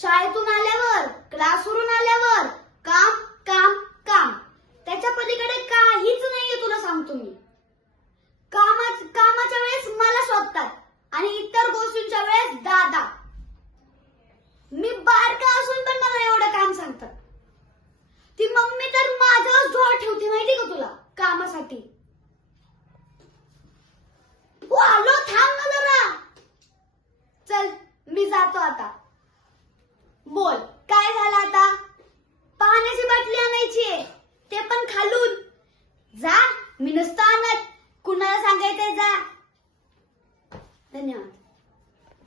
शाळेतून आल्यावर, क्लासवरून आल्यावर काम काम काम, त्याच्या पलीकडे काहीच नाहीये. तुला सांगतो मी, कामाच्या वेळेस मला शोधतात आणि इतर गोष्टींच्या वेळेस दादा. मी बारका असून पण मला एवढं काम सांगतात. ती मम्मी तर माझ्यावर जोर ठेवते माहिती का तुला कामासाठी. आलो, थांब ना जरा. चल मी जातो आता. बोल काय झालं आता. पाण्याची बाटली आणायची, ते पण खालून. जा, मी नसतो आणत. कुणाला सांगायचंय जा. धन्यवाद.